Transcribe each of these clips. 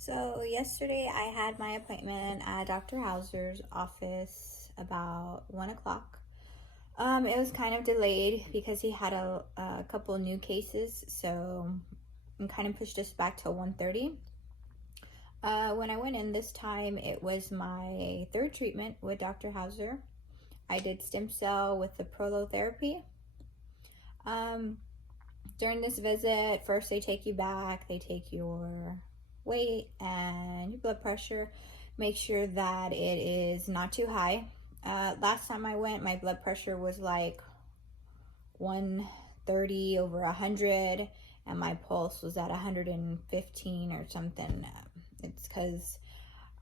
So yesterday I had my appointment at Dr. Hauser's office about 1 o'clock. It was kind of delayed because he had a couple new cases, so kind of pushed us back to 1:30. When I went in this time, it was my third treatment with Dr. Hauser. I did stem cell with the prolotherapy. During this visit, first they take you back, they take your weight and your blood pressure, make sure that it is not too high. Last time I went, my blood pressure was like 130 over 100, and my pulse was at 115 or something. It's because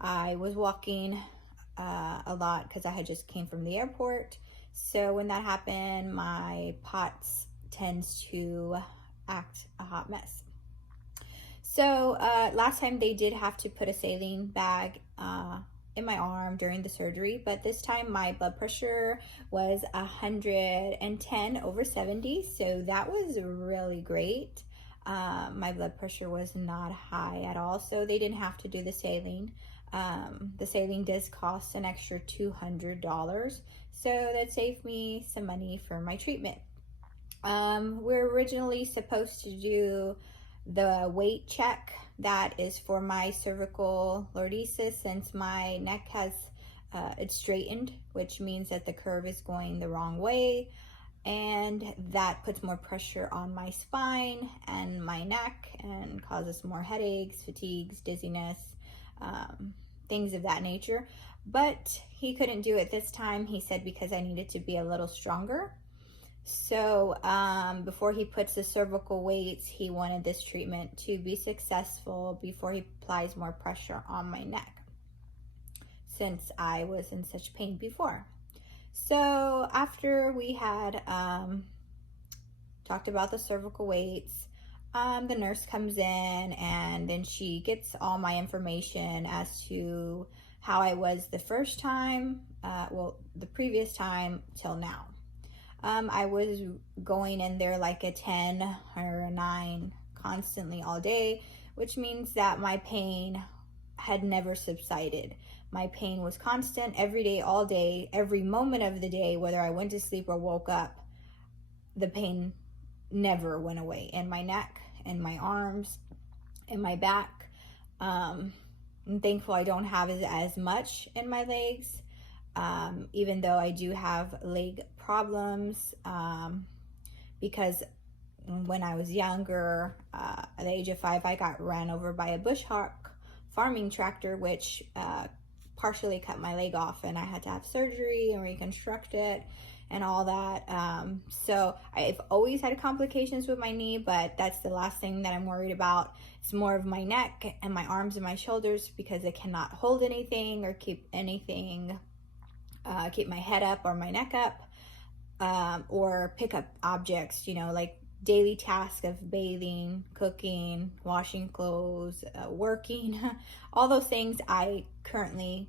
I was walking a lot because I had just came from the airport. So when that happened, my POTS tends to act a hot mess. So last time they did have to put a saline bag in my arm during the surgery, but this time my blood pressure was 110 over 70, so that was really great. My blood pressure was not high at all, so they didn't have to do the saline. The saline does cost an extra $200, so that saved me some money for my treatment. We're originally supposed to do the weight check. That is for my cervical lordosis, since my neck has it's straightened, which means that the curve is going the wrong way, and that puts more pressure on my spine and my neck and causes more headaches, fatigues, dizziness, things of that nature. But he couldn't do it this time. He said because I needed to be a little stronger. So before he puts the cervical weights, he wanted this treatment to be successful before he applies more pressure on my neck, since I was in such pain before. So after we had talked about the cervical weights, the nurse comes in and then she gets all my information as to how I was the first time, the previous time till now. I was going in there like a 10 or a 9 constantly all day, which means that my pain had never subsided. My pain was constant every day, all day, every moment of the day, whether I went to sleep or woke up. The pain never went away in my neck, in my arms, in my back. I'm thankful I don't have as much in my legs. Even though I do have leg problems, because when I was younger, at the age of 5, I got ran over by a bush hog farming tractor, which partially cut my leg off, and I had to have surgery and reconstruct it and all that. So I've always had complications with my knee, but that's the last thing that I'm worried about. It's more of my neck and my arms and my shoulders, because I cannot hold anything or keep anything, keep my head up or my neck up, or pick up objects, like daily tasks of bathing, cooking, washing clothes, working, all those things I currently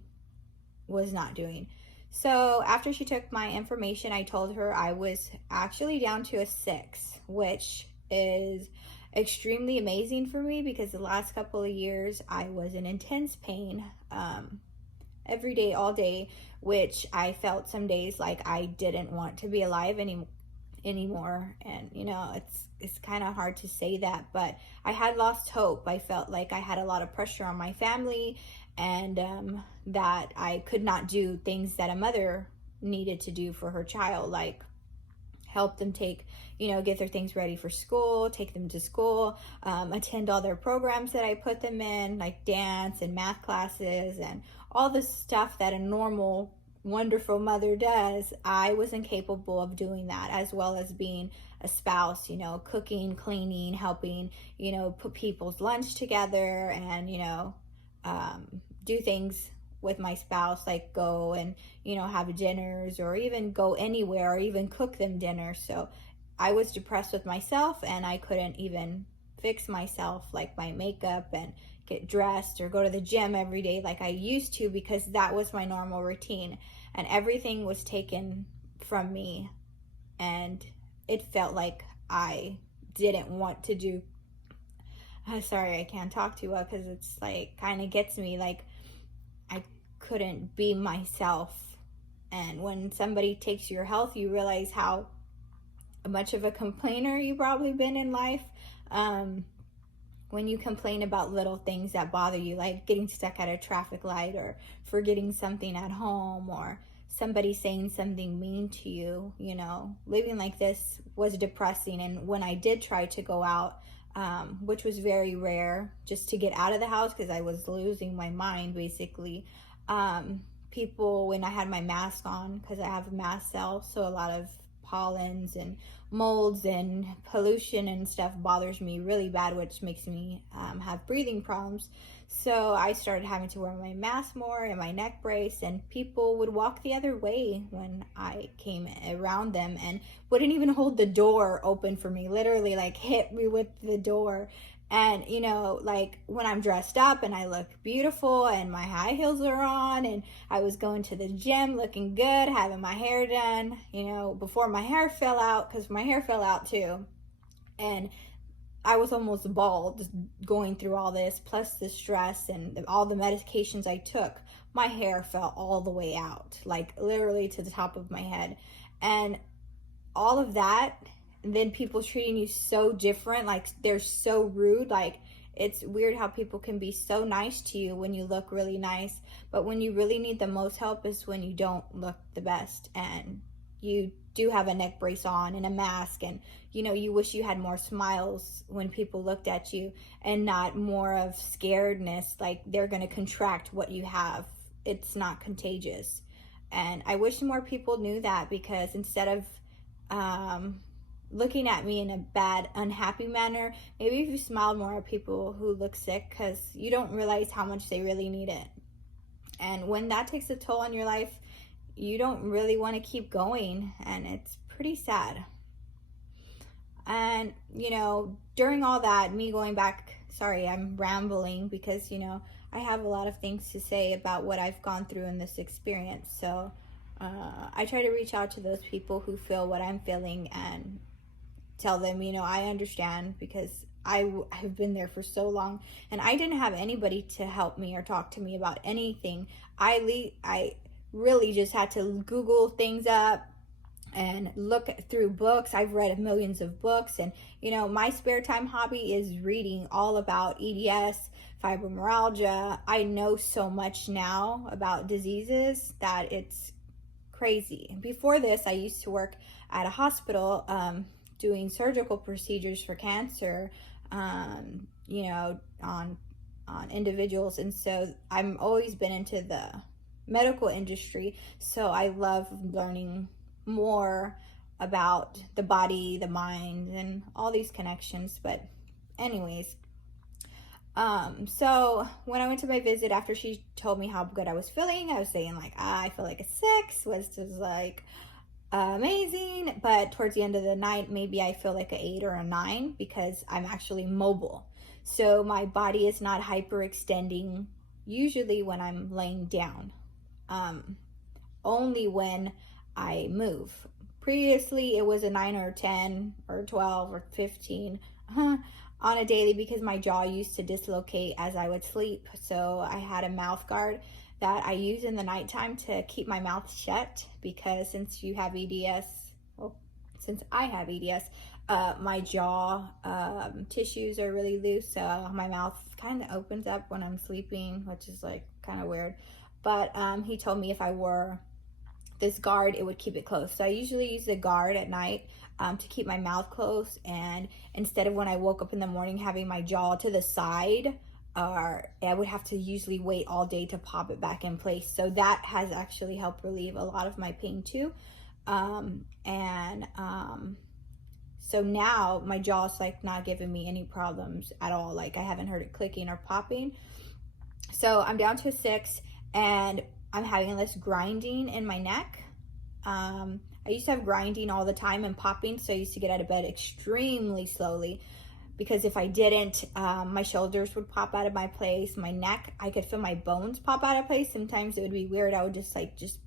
was not doing. So after she took my information, I told her I was actually down to a 6, which is extremely amazing for me, because the last couple of years I was in intense pain, every day, all day, which I felt some days like I didn't want to be alive anymore. And it's kind of hard to say that, but I had lost hope. I felt like I had a lot of pressure on my family, and that I could not do things that a mother needed to do for her child, like help them get their things ready for school, take them to school, attend all their programs that I put them in, like dance and math classes and all the stuff that a normal, wonderful mother does. I was incapable of doing that, as well as being a spouse, cooking, cleaning, helping, put people's lunch together, and, do things with my spouse, like go and have dinners, or even go anywhere, or even cook them dinner. So I was depressed with myself, and I couldn't even fix myself, like my makeup, and get dressed or go to the gym every day like I used to, because that was my normal routine, and everything was taken from me, and it felt like I didn't want to do sorry, I can't talk too well because it's like kind of gets me, like I couldn't be myself. And when somebody takes your health, you realize how much of a complainer you've probably been in life. When you complain about little things that bother you, like getting stuck at a traffic light or forgetting something at home or somebody saying something mean to you, you know, living like this was depressing. And when I did try to go out, which was very rare, just to get out of the house because I was losing my mind basically. People, when I had my mask on, because I have a mask cell, so a lot of pollens and molds and pollution and stuff bothers me really bad, which makes me have breathing problems. So I started having to wear my mask more and my neck brace, and people would walk the other way when I came around them and wouldn't even hold the door open for me, literally like hit me with the door. And you know, like when I'm dressed up and I look beautiful and my high heels are on and I was going to the gym looking good, having my hair done, you know, before my hair fell out, because my hair fell out too, and I was almost bald going through all this, plus the stress and all the medications I took. My hair fell all the way out, like literally to the top of my head. And all of that, and then people treating you so different, like they're so rude. Like it's weird how people can be so nice to you when you look really nice, but when you really need the most help is when you don't look the best and you do have a neck brace on and a mask, and you know, you wish you had more smiles when people looked at you and not more of scaredness, like they're going to contract what you have. It's not contagious. And I wish more people knew that, because instead of looking at me in a bad, unhappy manner, maybe if you smiled more at people who look sick, because you don't realize how much they really need it. And when that takes a toll on your life, you don't really want to keep going, and it's pretty sad. And you know, during all that, me going back, sorry, I'm rambling because you know, I have a lot of things to say about what I've gone through in this experience. So I try to reach out to those people who feel what I'm feeling and tell them, you know, I understand, because I've been there for so long, and I didn't have anybody to help me or talk to me about anything. I really just had to Google things up and look through books. I've read millions of books, and you know, my spare time hobby is reading all about EDS, fibromyalgia. I know so much now about diseases that it's crazy. Before this, I used to work at a hospital doing surgical procedures for cancer, you know, on individuals, and so I've always been into the medical industry, so I love learning more about the body, the mind, and all these connections. But anyways, so when I went to my visit, after she told me how good I was feeling, I was saying like, I feel like a 6, was just like amazing. But towards the end of the night, maybe I feel like an 8 or a 9, because I'm actually mobile, so my body is not hyperextending usually when I'm laying down, only when I move. Previously it was a 9 or 10 or 12 or 15 on a daily, because my jaw used to dislocate as I would sleep. So I had a mouth guard that I use in the nighttime to keep my mouth shut, because since you have EDS, well, since I have EDS, my jaw tissues are really loose, so my mouth kind of opens up when I'm sleeping, which is like kind of weird. But he told me if I wore this guard, it would keep it closed. So I usually use the guard at night to keep my mouth closed, and instead of when I woke up in the morning having my jaw to the side, or I would have to usually wait all day to pop it back in place. So that has actually helped relieve a lot of my pain too. So now my jaw's like not giving me any problems at all. Like I haven't heard it clicking or popping. So I'm down to a 6, and I'm having less grinding in my neck. I used to have grinding all the time and popping, so I used to get out of bed extremely slowly, because if I didn't, my shoulders would pop out of my place. My neck, I could feel my bones pop out of place. Sometimes it would be weird. I would just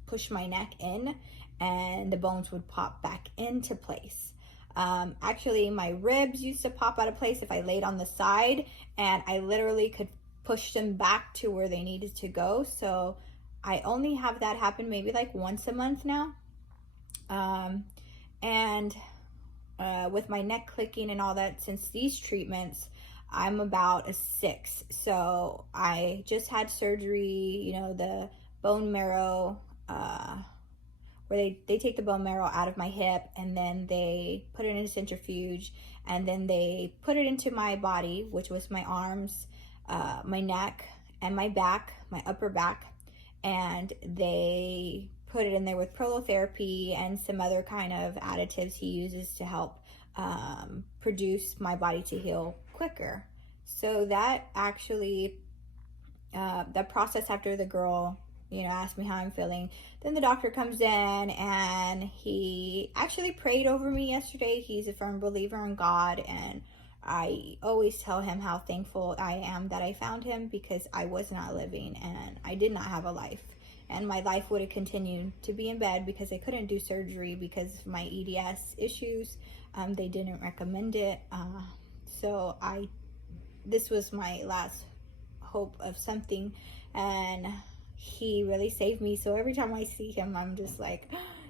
push my neck in, and the bones would pop back into place. Actually, my ribs used to pop out of place if I laid on the side, and I literally could push them back to where they needed to go. So I only have that happen maybe like once a month now. And with my neck clicking and all that, since these treatments, I'm about a 6. So I just had surgery, you know, the bone marrow, where they take the bone marrow out of my hip, and then they put it in a centrifuge, and then they put it into my body, which was my arms, my neck, and my back, my upper back, and they put it in there with prolotherapy and some other kind of additives he uses to help produce my body to heal quicker. So that actually, the process after the girl, you know, asked me how I'm feeling, then the doctor comes in and he actually prayed over me yesterday. He's a firm believer in God, and I always tell him how thankful I am that I found him, because I was not living and I did not have a life, and my life would have continued to be in bed because I couldn't do surgery because of my EDS issues. They didn't recommend it. So this was my last hope of something, and he really saved me. So every time I see him, I'm just like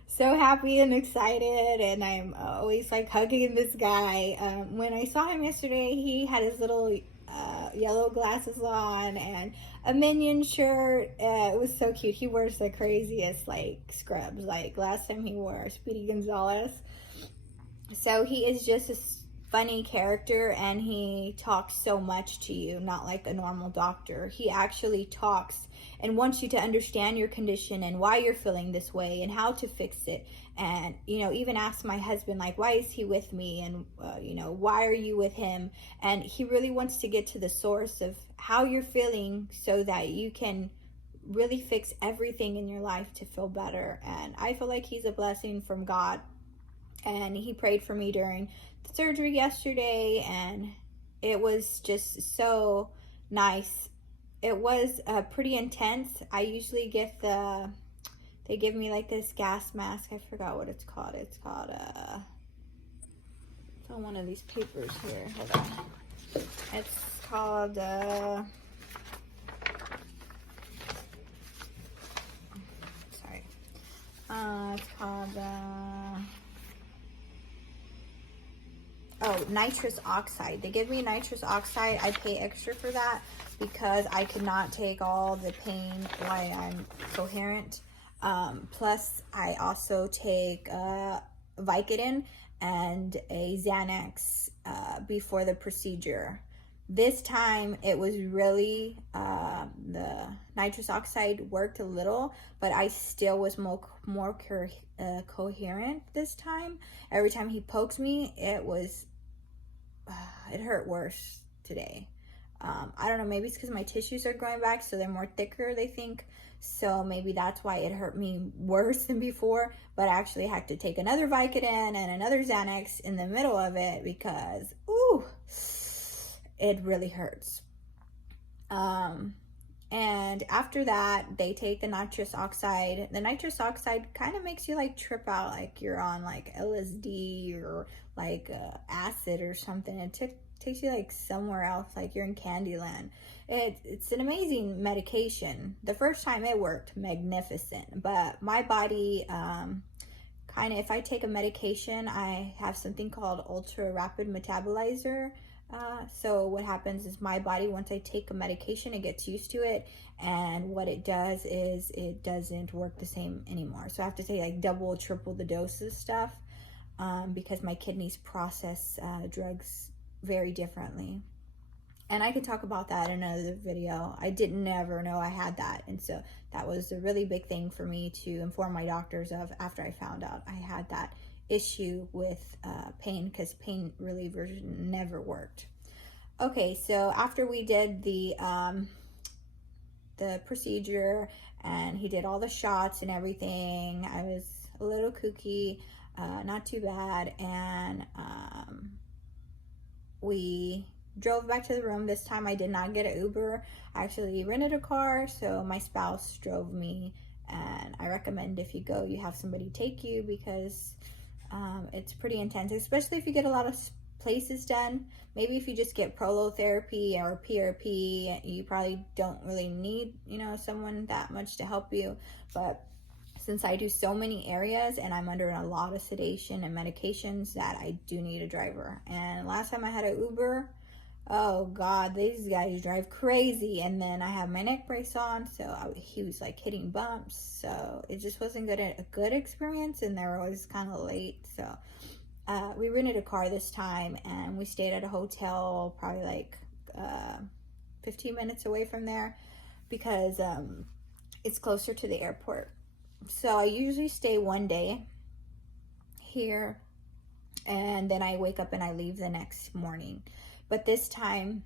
so happy and excited, and I'm always like hugging this guy. When I saw him yesterday, he had his little yellow glasses on and a Minion shirt. It was so cute. He wears the craziest like scrubs. Like last time he wore Speedy Gonzalez. So he is just a funny character, and he talks so much to you, not like a normal doctor. He actually talks and wants you to understand your condition and why you're feeling this way and how to fix it. And, you know, even ask my husband, like, why is he with me? And, you know, why are you with him? And he really wants to get to the source of how you're feeling so that you can really fix everything in your life to feel better. And I feel like he's a blessing from God. And he prayed for me during the surgery yesterday, and it was just so nice. It was pretty intense. I usually get they give me like this gas mask. I forgot what it's called. It's called, it's on one of these papers here. Hold on. It's called, sorry. It's called, nitrous oxide. They give me nitrous oxide. I pay extra for that because I could not take all the pain while I'm coherent. Plus, I also take Vicodin and a Xanax before the procedure. This time, it was really, the nitrous oxide worked a little, but I still was more coherent this time. Every time he pokes me, it hurt worse today. I don't know, maybe it's because my tissues are growing back, so they're more thicker, they think. So maybe that's why it hurt me worse than before. But I actually had to take another Vicodin and another Xanax in the middle of it because, ooh, it really hurts. And after that, they take the nitrous oxide. The nitrous oxide kind of makes you like trip out, like you're on like LSD or like acid or something. It takes you like somewhere else, like you're in Candyland. It's an amazing medication. The first time it worked magnificent, but my body kind of, if I take a medication, I have something called ultra rapid metabolizer. So what happens is my body, once I take a medication, it gets used to it, and what it does is it doesn't work the same anymore. So I have to take like double, triple the dose of stuff because my kidneys process drugs very differently. And I could talk about that in another video. I didn't ever know I had that, and so that was a really big thing for me to inform my doctors of after I found out I had that issue with pain, because pain relievers never worked. Okay, so after we did the procedure and he did all the shots and everything, I was a little kooky, not too bad, and we drove back to the room. This time I did not get an Uber. I actually rented a car, so my spouse drove me, and I recommend if you go, you have somebody take you, because It's pretty intense, especially if you get a lot of places done. Maybe if you just get prolotherapy or PRP, you probably don't really need, someone that much to help you. But since I do so many areas and I'm under a lot of sedation and medications, that I do need a driver. And last time I had an Uber, oh God, these guys drive crazy. And then I have my neck brace on, so he was like hitting bumps. So it just wasn't a good experience, and they were always kind of late. So we rented a car this time, and we stayed at a hotel probably like 15 minutes away from there, because it's closer to the airport. So I usually stay one day here, and then I wake up and I leave the next morning. But this time,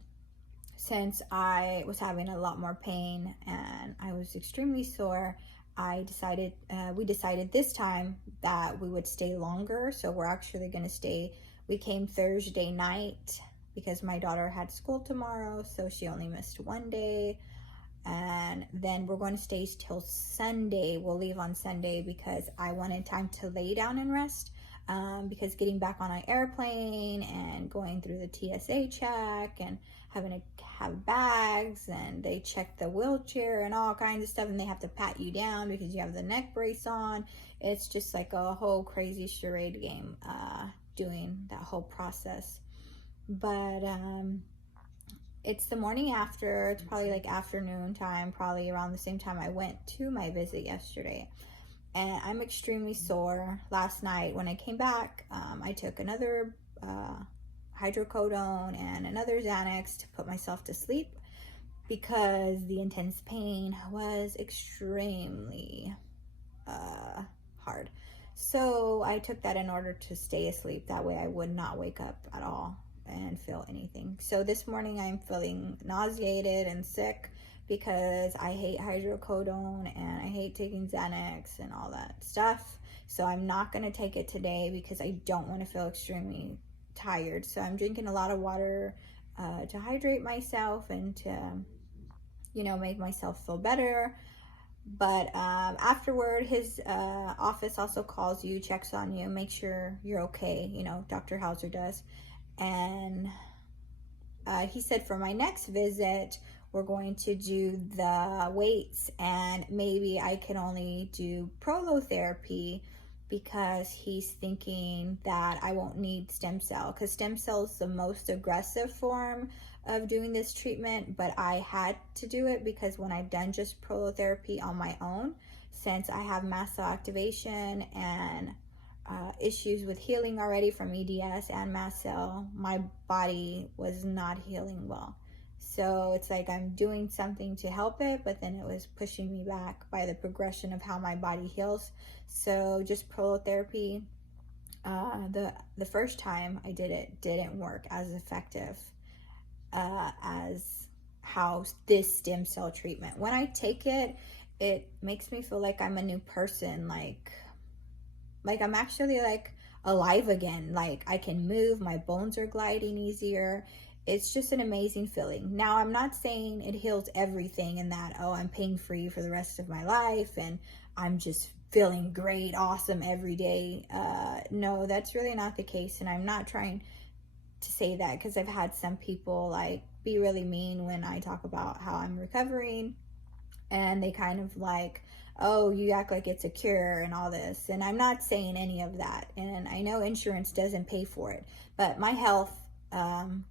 since I was having a lot more pain and I was extremely sore, we decided this time that we would stay longer. So we're actually going to stay. We came Thursday night because my daughter had school tomorrow, so she only missed one day. And then we're going to stay till Sunday. We'll leave on Sunday because I wanted time to lay down and rest. Because getting back on an airplane and going through the TSA check and having to have bags, and they check the wheelchair and all kinds of stuff, and they have to pat you down because you have the neck brace on. It's just like a whole crazy charade game, doing that whole process. But it's the morning after. It's probably like afternoon time, probably around the same time I went to my visit yesterday. And I'm extremely sore. Last night when I came back, I took another hydrocodone and another Xanax to put myself to sleep, because the intense pain was extremely hard. So I took that in order to stay asleep. That way I would not wake up at all and feel anything. So this morning I'm feeling nauseated and sick, because I hate hydrocodone and I hate taking Xanax and all that stuff. So I'm not going to take it today because I don't want to feel extremely tired. So I'm drinking a lot of water to hydrate myself and to, make myself feel better. But afterward, his office also calls you, checks on you, make sure you're okay. Dr. Hauser does. And he said for my next visit, we're going to do the weights, and maybe I can only do prolotherapy, because he's thinking that I won't need stem cell, because stem cell is the most aggressive form of doing this treatment. But I had to do it because when I've done just prolotherapy on my own, since I have mast cell activation and issues with healing already from EDS and mast cell, my body was not healing well. So it's like I'm doing something to help it, but then it was pushing me back by the progression of how my body heals. So just prolotherapy, the first time I did it didn't work as effective as how this stem cell treatment. When I take it, it makes me feel like I'm a new person, like I'm actually like alive again. Like I can move, my bones are gliding easier. It's just an amazing feeling. Now, I'm not saying it heals everything and that, I'm pain-free for the rest of my life and I'm just feeling great, awesome every day. No, that's really not the case. And I'm not trying to say that, because I've had some people like be really mean when I talk about how I'm recovering, and they kind of like, oh, you act like it's a cure and all this. And I'm not saying any of that. And I know insurance doesn't pay for it, but my health,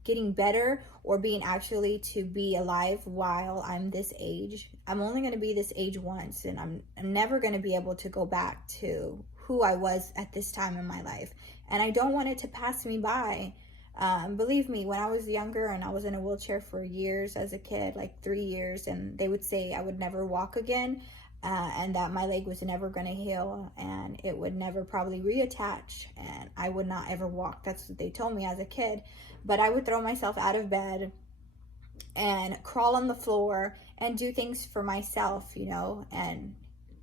getting better, or being actually to be alive while I'm this age. I'm only going to be this age once, and I'm never going to be able to go back to who I was at this time in my life. And I don't want it to pass me by. Believe me, when I was younger and I was in a wheelchair for years as a kid, like 3 years, and they would say I would never walk again, and that my leg was never going to heal and it would never probably reattach and I would not ever walk. That's what they told me as a kid. But I would throw myself out of bed and crawl on the floor and do things for myself, and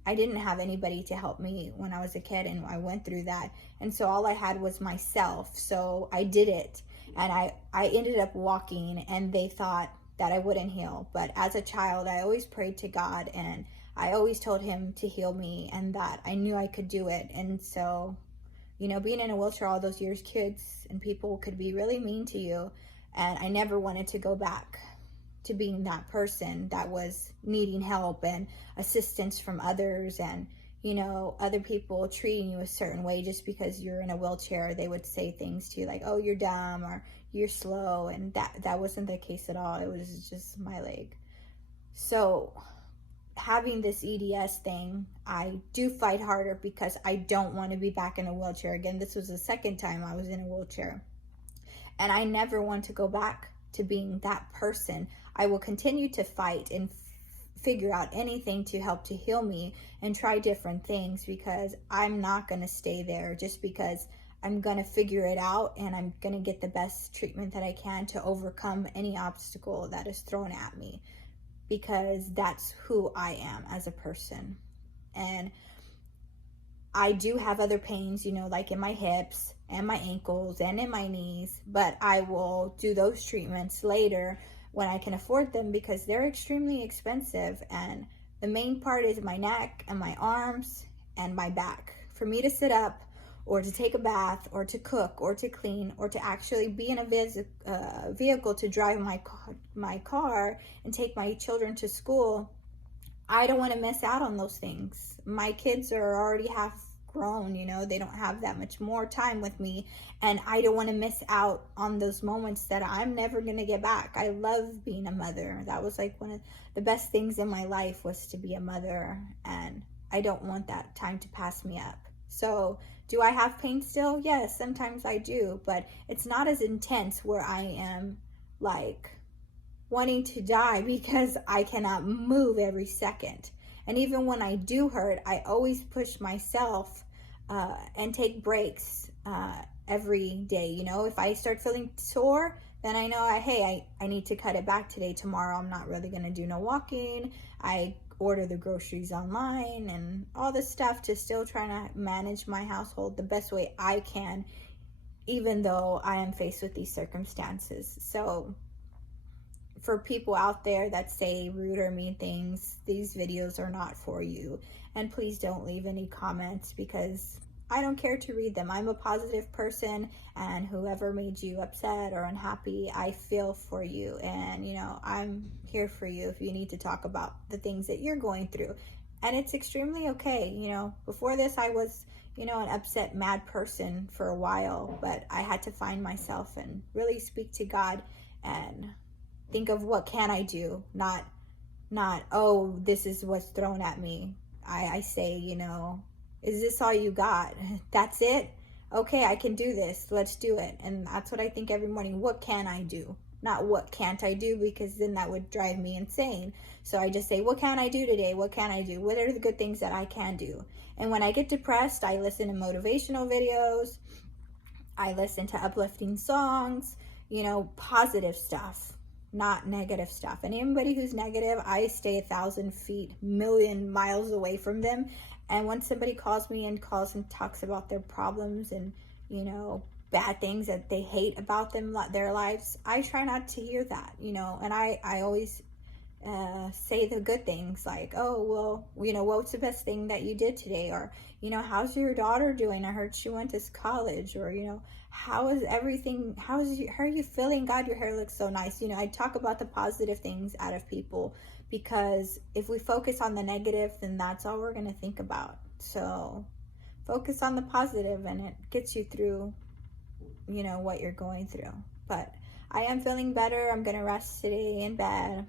I didn't have anybody to help me when I was a kid, and I went through that. And so all I had was myself. So I did it, and I ended up walking, and they thought that I wouldn't heal. But as a child, I always prayed to God, and I always told him to heal me and that I knew I could do it. And so being in a wheelchair all those years, kids and people could be really mean to you. And I never wanted to go back to being that person that was needing help and assistance from others, and other people treating you a certain way just because you're in a wheelchair. They would say things to you like, oh, you're dumb, or you're slow, and that wasn't the case at all. It was just my leg. So having this EDS thing, I do fight harder because I don't want to be back in a wheelchair again. This was the second time I was in a wheelchair, and I never want to go back to being that person. I will continue to fight and figure out anything to help to heal me and try different things, because I'm not going to stay there just because I'm going to figure it out, and I'm going to get the best treatment that I can to overcome any obstacle that is thrown at me, because that's who I am as a person. And I do have other pains, like in my hips and my ankles and in my knees, but I will do those treatments later when I can afford them, because they're extremely expensive. And the main part is my neck and my arms and my back. For me to sit up or to take a bath or to cook or to clean or to actually be in a vehicle to drive my car and take my children to school, I don't want to miss out on those things. My kids are already half grown, they don't have that much more time with me, and I don't want to miss out on those moments that I'm never going to get back. I love being a mother. That was like one of the best things in my life, was to be a mother, and I don't want that time to pass me up. So do I have pain still? Yes, sometimes I do, but it's not as intense where I am like wanting to die because I cannot move every second. And even when I do hurt, I always push myself and take breaks every day. If I start feeling sore, then I know, I need to cut it back today. Tomorrow, I'm not really going to do no walking. I order the groceries online and all this stuff to still try to manage my household the best way I can, even though I am faced with these circumstances. So for people out there that say rude or mean things, these videos are not for you. And please don't leave any comments, because I don't care to read them. I'm a positive person, and whoever made you upset or unhappy, I feel for you. And, I'm here for you if you need to talk about the things that you're going through. And it's extremely okay. Before this, I was, an upset, mad person for a while, but I had to find myself and really speak to God and think of what can I do, not, oh, this is what's thrown at me. I say, is this all you got? That's it? Okay, I can do this. Let's do it. And that's what I think every morning. What can I do? Not what can't I do, because then that would drive me insane. So I just say, what can I do today? What can I do? What are the good things that I can do? And when I get depressed, I listen to motivational videos. I listen to uplifting songs, positive stuff, not negative stuff. And anybody who's negative, I stay 1,000 feet, million miles away from them. And when somebody calls me and talks about their problems and, bad things that they hate about their lives, I try not to hear that, and I always say the good things, like, oh, well, what's the best thing that you did today? Or, how's your daughter doing? I heard she went to college. Or, how is everything? How are you feeling? God, your hair looks so nice. I talk about the positive things out of people, because if we focus on the negative, then that's all we're going to think about. So focus on the positive, and it gets you through, what you're going through. But I am feeling better. I'm going to rest today in bed.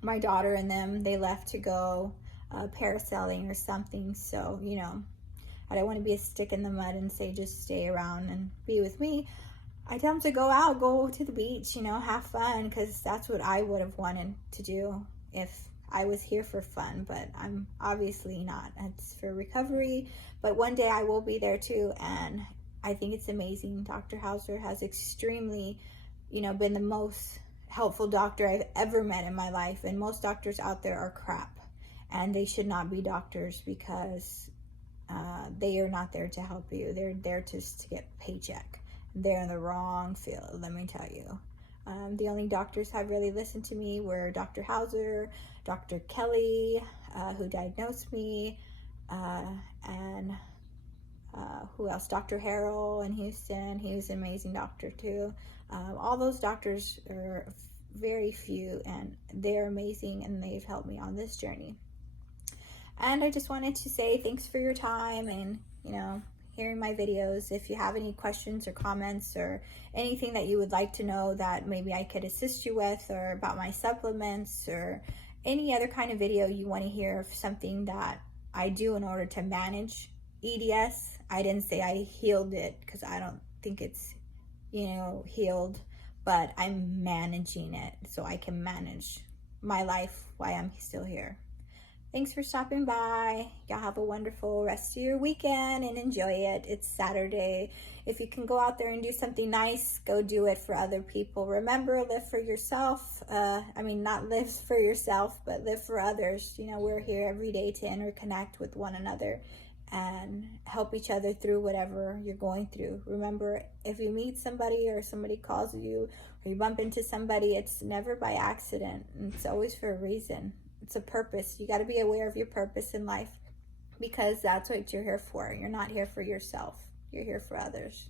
My daughter and them, they left to go parasailing or something. So, I don't want to be a stick in the mud and say just stay around and be with me. I tell them to go out, go to the beach, have fun, because that's what I would have wanted to do if I was here for fun. But I'm obviously not. It's for recovery. But one day I will be there too. And I think it's amazing. Dr. Hauser has extremely, been the most helpful doctor I've ever met in my life. And most doctors out there are crap, and they should not be doctors, because they are not there to help you. They're there just to get a paycheck. They're in the wrong field, let me tell you. The only doctors who have really listened to me were Dr. Hauser, Dr. Kelly, who diagnosed me, and who else? Dr. Harrell in Houston. He was an amazing doctor too. All those doctors are very few, and they're amazing, and they've helped me on this journey. And I just wanted to say thanks for your time and, hearing my videos. If you have any questions or comments or anything that you would like to know that maybe I could assist you with, or about my supplements, or any other kind of video you want to hear of something that I do in order to manage EDS. I didn't say I healed it, because I don't think it's, healed, but I'm managing it so I can manage my life while I'm still here. Thanks for stopping by. Y'all have a wonderful rest of your weekend and enjoy it. It's Saturday. If you can go out there and do something nice, go do it for other people. Remember, live for yourself. Not live for yourself, but live for others. We're here every day to interconnect with one another and help each other through whatever you're going through. Remember, if you meet somebody, or somebody calls you, or you bump into somebody, it's never by accident. It's always for a reason. It's a purpose. You got to be aware of your purpose in life, because that's what you're here for. You're not here for yourself. You're here for others.